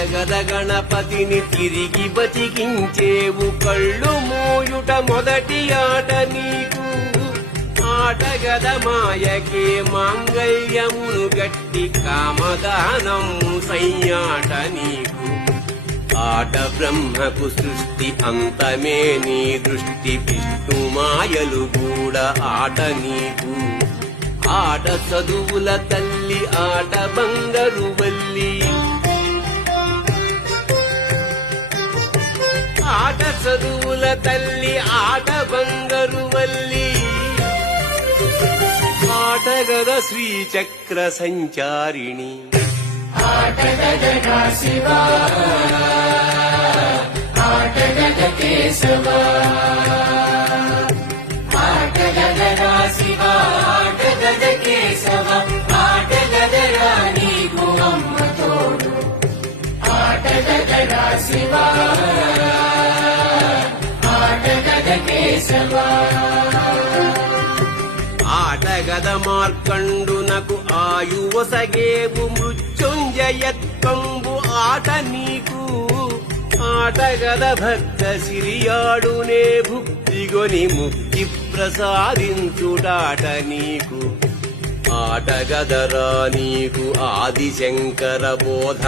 ఆటగద గణపతిని తిరిగి బతికించేవు కళ్ళు మూయుట మొదటి ఆట నీకు ఆటగద మాయకే మాంగళ్యమును గట్టి కామదానము సయ్యాట నీకు ఆట బ్రహ్మకు సృష్టి అంతమే నీ దృష్టి విష్ణు మాయలు కూడా ఆట నీకు ఆట చదువుల తల్లి ఆట బంగారు వల్లి ఆట చదువుల తల్లి ఆట బంగారు వల్లి ఆటగద శ్రీచక్ర సంచారిణి ఆటగద శివా ఆటగద కేశవా ఆటగద శివా ఆటగద కేశవ ఆటగద నీకు అమ్మ తోడు ఆటగద శివా ఆటగద కేశవా ఆటగద మార్కండునకు ఆయువసగేవు మృత్యుంజయత్వంబు ఆట నీకు ఆటగద భక్త సిరియాడునే భుక్తిగొని ముక్తి ప్రసాదించుటాట నీకు ఆటగదరా నీకు ఆదిశంకర బోధ